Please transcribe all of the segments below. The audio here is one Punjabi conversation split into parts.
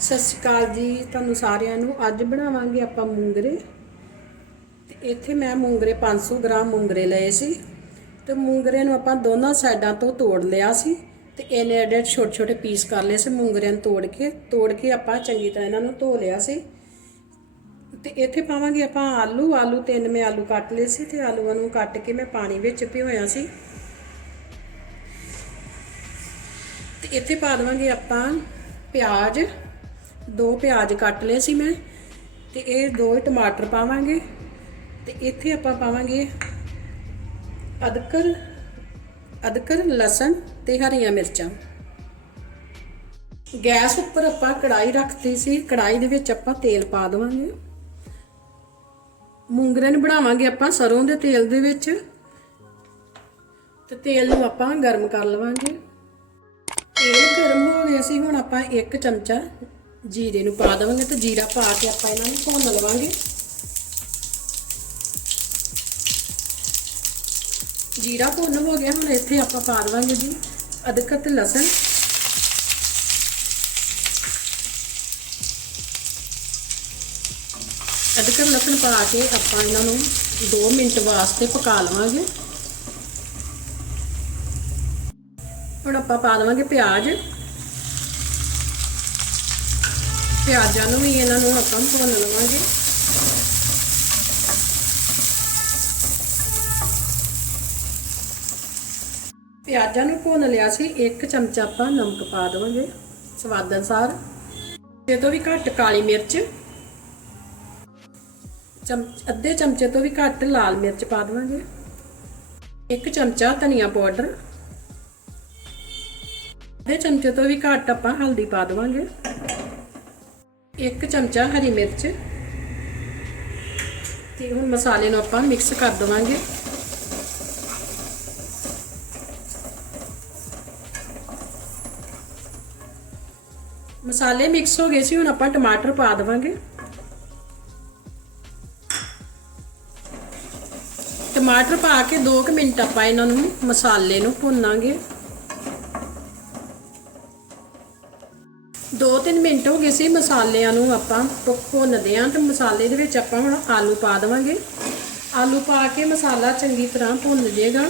ਸਤਿ ਸ਼੍ਰੀ ਅਕਾਲ ਜੀ, ਤੁਹਾਨੂੰ ਸਾਰਿਆਂ ਨੂੰ। ਅੱਜ ਬਣਾਵਾਂਗੇ ਆਪਾਂ ਮੂੰਗਰੇ। ਤੇ ਇੱਥੇ ਮੈਂ ਮੂੰਗਰੇ 500 ਗ੍ਰਾਮ ਮੂੰਗਰੇ ਲਏ ਸੀ। ਤੇ ਮੂੰਗਰੇ ਨੂੰ ਆਪਾਂ ਦੋਨਾਂ ਸਾਈਡਾਂ ਤੋਂ ਤੋੜ ਲਿਆ ਸੀ। ਤੇ ਇਹਨੇ ਐਡੇ ਛੋਟੇ ਛੋਟੇ ਪੀਸ ਕਰ ਲਏ ਸੀ ਮੂੰਗਰਿਆਂ ਨੂੰ ਤੋੜ ਕੇ। ਤੋੜ ਕੇ ਆਪਾਂ ਚੰਗੀ ਤਰ੍ਹਾਂ ਇਹਨਾਂ ਨੂੰ ਧੋ ਲਿਆ ਸੀ। ਤੇ ਇੱਥੇ ਪਾਵਾਂਗੇ ਆਪਾਂ ਆਲੂ। ਆਲੂ ਤਿੰਨ ਮੈਂ ਆਲੂ ਕੱਟ ਲਏ ਸੀ ਤੇ ਆਲੂਆਂ ਨੂੰ ਕੱਟ ਕੇ ਮੈਂ ਪਾਣੀ ਵਿੱਚ ਭਿਓਇਆ ਸੀ। ਤੇ ਇੱਥੇ ਪਾ ਦੇਵਾਂਗੇ ਆਪਾਂ ਪਿਆਜ਼। ਦੋ ਪਿਆਜ਼ ਕੱਟ ਲਏ ਸੀ ਮੈਂ, ਤੇ ਇਹ ਦੋ ਟਮਾਟਰ ਪਾਵਾਂਗੇ, ਤੇ ਇੱਥੇ ਆਪਾਂ ਪਾਵਾਂਗੇ ਅਦਰਕ ਅਦਰਕ ਲਸਣ ਤੇ ਹਰੀਆਂ ਮਿਰਚਾਂ। ਗੈਸ ਉੱਪਰ ਆਪਾਂ ਕੜਾਈ ਰੱਖਤੀ ਸੀ ਕੜਾਈ ਦੇ ਵਿੱਚ ਆਪਾਂ ਤੇਲ ਪਾ ਦੇਵਾਂਗੇ। ਮੂੰਗਰਨ ਬਣਾਵਾਂਗੇ ਆਪਾਂ ਸਰੋਂ ਦੇ ਤੇਲ ਦੇ ਵਿੱਚ, ਤੇ ਤੇਲ ਨੂੰ ਆਪਾਂ ਗਰਮ ਕਰ ਲਵਾਂਗੇ। ਤੇਲ ਗਰਮ ਹੋ ਗਿਆ ਸੀ, ਹੁਣ ਆਪਾਂ ਇੱਕ ਚਮਚਾ ਜੀਰੇ ਨੂੰ ਪਾ ਦੇਵਾਂਗੇ ਤੇ ਜੀਰਾ ਪਾ ਕੇ ਆਪਾਂ ਇਹਨਾਂ ਨੂੰ ਭੁੰਨ ਲਵਾਂਗੇ। ਜੀਰਾ ਭੁੰਨ ਹੋ ਗਿਆ, ਹੁਣ ਇੱਥੇ ਆਪਾਂ ਪਾ ਦੇਵਾਂਗੇ ਜੀ ਅਦਰਕ ਤੇ ਲਸਣ। ਅਦਰਕ ਲਸਣ ਪਾ ਕੇ ਆਪਾਂ ਇਹਨਾਂ ਨੂੰ 2 ਮਿੰਟ ਵਾਸਤੇ ਪਕਾ ਲਵਾਂਗੇ। ਹੁਣ ਆਪਾਂ ਪਾ ਦੇਵਾਂਗੇ ਪਿਆਜ਼। ਪਿਆਜ਼ਾਂ ਨੂੰ ਵੀ ਇਹਨਾਂ ਨੂੰ ਆਪਾਂ ਭੁੰਨ ਲਵਾਂਗੇ। ਪਿਆਜ਼ਾਂ ਨੂੰ ਭੁੰਨ ਲਿਆ ਸੀ, ਇੱਕ ਚਮਚਾ ਆਪਾਂ ਨਮਕ ਪਾ ਦੇਵਾਂਗੇ ਸਵਾਦ ਅਨੁਸਾਰ। ਤੇ ਤੋਂ ਵੀ ਘੱਟ ਕਾਲੀ ਮਿਰਚ। ਚਮਚ ਅੱਧੇ ਚਮਚੇ ਤੋਂ ਵੀ ਘੱਟ ਲਾਲ ਮਿਰਚ ਪਾ ਦੇਵਾਂਗੇ। ਇੱਕ ਚਮਚਾ ਧਨੀਆ ਪਾਊਡਰ। ਅੱਧੇ ਚਮਚੇ ਤੋਂ ਵੀ ਘੱਟ ਆਪਾਂ ਹਲਦੀ ਪਾ ਦੇਵਾਂਗੇ। ਇੱਕ ਚਮਚਾ ਹਰੀ ਮਿਰਚ। ਤੇ ਹੁਣ ਮਸਾਲੇ ਨੂੰ ਆਪਾਂ ਮਿਕਸ ਕਰ ਦੇਵਾਂਗੇ। ਮਸਾਲੇ ਮਿਕਸ ਹੋ ਗਏ ਸੀ, ਹੁਣ ਆਪਾਂ ਟਮਾਟਰ ਪਾ ਦੇਵਾਂਗੇ। ਟਮਾਟਰ ਪਾ ਕੇ 2 ਮਿੰਟ ਆਪਾਂ ਇਹਨਾਂ ਨੂੰ ਮਸਾਲੇ ਨੂੰ ਭੁੰਨਾਂਗੇ। 2-3 ਮਿੰਟ ਹੋ ਗਏ ਸੀ ਮਸਾਲਿਆਂ ਨੂੰ ਆਪਾਂ ਭੁੰਨਦੇ ਆਂ ਤੇ ਮਸਾਲੇ ਦੇ ਵਿੱਚ ਆਪਾਂ ਹੁਣ ਆਲੂ ਪਾ ਦੇਵਾਂਗੇ। ਆਲੂ ਪਾ ਕੇ ਮਸਾਲਾ ਚੰਗੀ ਤਰ੍ਹਾਂ ਭੁੰਨ ਜੇਗਾ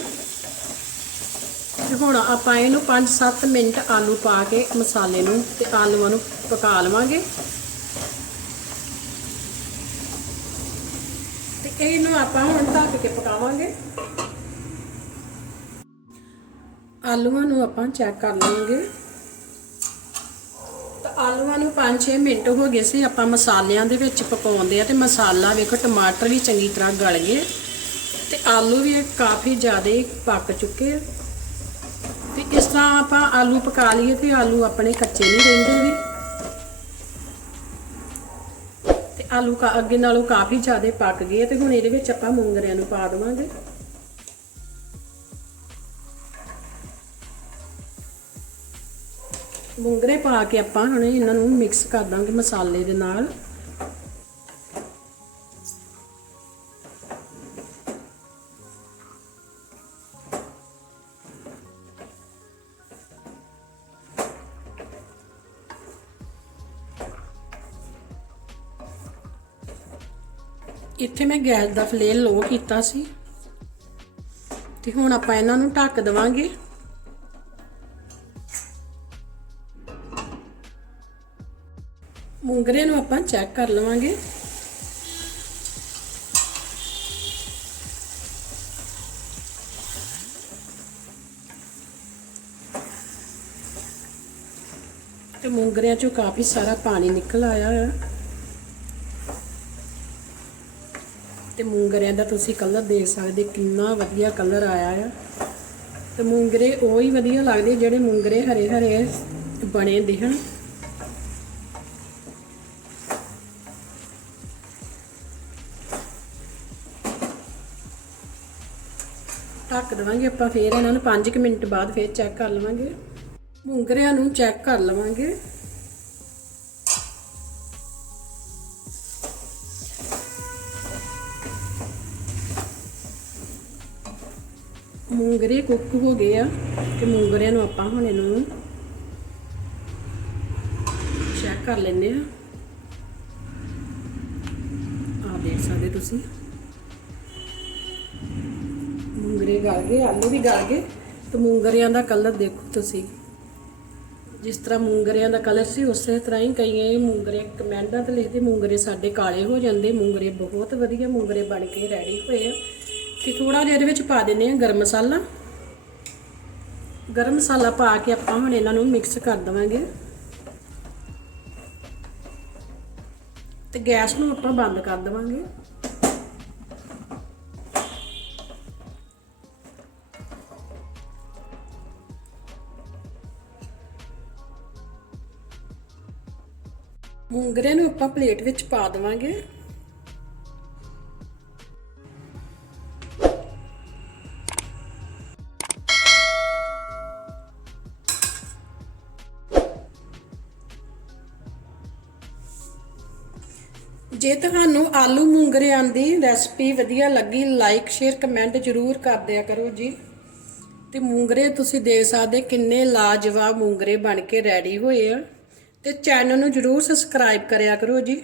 ਤੇ ਹੁਣ ਆਪਾਂ ਇਹਨੂੰ 5-7 ਮਿੰਟ ਆਲੂ ਪਾ ਕੇ ਮਸਾਲੇ ਨੂੰ ਤੇ ਆਲੂਆਂ ਨੂੰ ਪਕਾ ਲਵਾਂਗੇ। ਤੇ ਇਹਨੂੰ ਆਪਾਂ ਹੁਣ ਢੱਕ ਕੇ ਪਕਾਵਾਂਗੇ। ਆਲੂਆਂ ਨੂੰ ਆਪਾਂ ਚੈੱਕ ਕਰ ਲਵਾਂਗੇ। ਆਲੂਆਂ ਨੂੰ 5-6 ਮਿੰਟ ਹੋ ਗਏ ਸੀ, ਆਪਾਂ ਮਸਾਲਿਆਂ ਦੇ ਵਿੱਚ ਪਕਾਉਂਦੇ ਆ ਤੇ ਮਸਾਲਾ ਵੇਖੋ, ਟਮਾਟਰ ਵੀ ਚੰਗੀ ਤਰ੍ਹਾਂ ਗਲ ਗਏ ਤੇ ਆਲੂ ਵੀ ਕਾਫੀ ਜ਼ਿਆਦਾ ਪੱਕ ਚੁੱਕੇ ਆ। ਤੇ ਇਸ ਤਰ੍ਹਾਂ ਆਪਾਂ ਆਲੂ ਪਕਾ ਲਈਏ ਤੇ ਆਲੂ ਆਪਣੇ ਕੱਚੇ ਨਹੀਂ ਰਹਿੰਦੇ ਵੀ। ਤੇ ਆਲੂ ਕਾ, ਅੱਗੇ ਨਾਲੋਂ ਕਾਫੀ ਜ਼ਿਆਦਾ ਪੱਕ ਗਏ ਤੇ ਹੁਣ ਇਹਦੇ ਵਿੱਚ ਆਪਾਂ ਮੂੰਗਰਿਆਂ ਨੂੰ ਪਾ ਦੇਵਾਂਗੇ। ਮੂੰਗਰੇ ਪਾ ਕੇ ਆਪਾਂ ਹੁਣ ਇਹਨਾਂ ਨੂੰ ਮਿਕਸ ਕਰ ਦਾਂਗੇ ਮਸਾਲੇ ਦੇ ਨਾਲ। ਇੱਥੇ ਮੈਂ ਗੈਸ ਦਾ ਫਲੇਮ ਲੋ ਕੀਤਾ ਸੀ। ਤੇ ਹੁਣ ਆਪਾਂ ਇਹਨਾਂ ਨੂੰ ਢੱਕ ਦੇਵਾਂਗੇ। ਮੂੰਗਰੇ ਨੂੰ ਆਪਾਂ ਚੈੱਕ ਕਰ ਲਵਾਂਗੇ। ਤੇ ਮੂੰਗਰਿਆਂ ਚੋਂ ਕਾਫੀ ਸਾਰਾ ਪਾਣੀ ਨਿਕਲ ਆਇਆ ਹੈ ਤੇ ਮੂੰਗਰਿਆਂ ਦਾ ਤੁਸੀਂ ਕਲਰ ਦੇਖ ਸਕਦੇ ਕਿੰਨਾ ਵਧੀਆ ਕਲਰ ਆਇਆ ਆ। ਤੇ ਮੂੰਗਰੇ ਉਹ ਹੀ ਵਧੀਆ ਲੱਗਦੇ ਜਿਹੜੇ ਮੂੰਗਰੇ ਹਰੇ ਹਰੇ ਬਣੇ ਦੇ ਢੱਕ ਦੇਵਾਂਗੇ ਆਪਾਂ ਫੇਰ ਇਹਨਾਂ ਨੂੰ 5 ਮਿੰਟ ਬਾਅਦ ਫੇਰ ਚੈੱਕ ਕਰ ਲਵਾਂਗੇ। ਮੂੰਗਰਿਆਂ ਨੂੰ ਚੈੱਕ ਕਰ ਲਵਾਂਗੇ। ਮੂੰਗਰੇ ਕੁੱਕ ਹੋ ਗਏ ਆ ਤੇ ਮੂੰਗਰਿਆਂ ਨੂੰ ਆਪਾਂ ਹੁਣ ਇਹਨੂੰ ਚੈੱਕ ਕਰ ਲੈਂਦੇ ਆ। ਆ ਦੇਖ ਸਕਦੇ ਤੁਸੀਂ। ਮੂੰਗਰੇ ਗਲ ਗਏ, ਆਲੂ ਵੀ ਗਲ ਗਏ ਤੇ ਮੂੰਗਰਿਆਂ ਦਾ ਕਲਰ ਦੇਖੋ ਤੁਸੀਂ। ਜਿਸ ਤਰ੍ਹਾਂ ਮੂੰਗਰਿਆਂ ਦਾ ਕਲਰ ਸੀ, ਉਸੇ ਤਰ੍ਹਾਂ ਹੀ ਕਈਆਂ ਇਹ ਮੂੰਗਰੇ ਕਮੈਂਟਾਂ ਤੇ ਲਿਖਦੇ ਮੂੰਗਰੇ ਸਾਡੇ ਕਾਲੇ ਹੋ ਜਾਂਦੇ, ਮੂੰਗਰੇ ਬਹੁਤ ਵਧੀਆ ਮੂੰਗਰੇ ਬਣ ਕੇ ਰੈਡੀ ਹੋਏ ਆ। ਤੇ ਥੋੜਾ ਜਿਹਾ ਇਹਦੇ ਵਿੱਚ ਪਾ ਦਿੰਦੇ ਆ ਗਰਮ ਮਸਾਲਾ। ਗਰਮ ਮਸਾਲਾ ਪਾ ਕੇ ਆਪਾਂ ਹੁਣ ਇਹਨਾਂ ਨੂੰ ਮਿਕਸ ਕਰ ਦਵਾਂਗੇ। ਤੇ ਗੈਸ ਨੂੰ ਆਪਾਂ ਬੰਦ ਕਰ ਦਵਾਂਗੇ। ਮੂੰਗਰੇ ਨੂੰ ਆਪਾਂ ਪਲੇਟ ਵਿੱਚ ਪਾ ਦੇਵਾਂਗੇ। ਜੇ ਤੁਹਾਨੂੰ ਆਲੂ ਮੂੰਗਰਿਆਂ ਦੀ ਰੈਸਪੀ ਵਧੀਆ ਲੱਗੀ ਲਾਈਕ ਸ਼ੇਅਰ ਕਮੈਂਟ ਜ਼ਰੂਰ ਕਰ ਦਿਆ ਕਰੋ ਜੀ। ਤੇ ਮੂੰਗਰੇ ਤੁਸੀਂ ਦੇਖ ਸਕਦੇ ਕਿੰਨੇ ਲਾਜਵਾਬ ਮੂੰਗਰੇ ਬਣ ਕੇ ਰੈਡੀ ਹੋਏ ਆ। ਤੇ ਚੈਨਲ ਨੂੰ ਜ਼ਰੂਰ ਸਬਸਕ੍ਰਾਈਬ ਕਰਿਆ ਕਰੋ ਜੀ।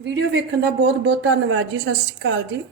ਵੀਡੀਓ ਵੇਖਣ ਦਾ ਬਹੁਤ ਬਹੁਤ ਧੰਨਵਾਦ ਜੀ। ਸਤਿ ਸ਼੍ਰੀ ਅਕਾਲ ਜੀ।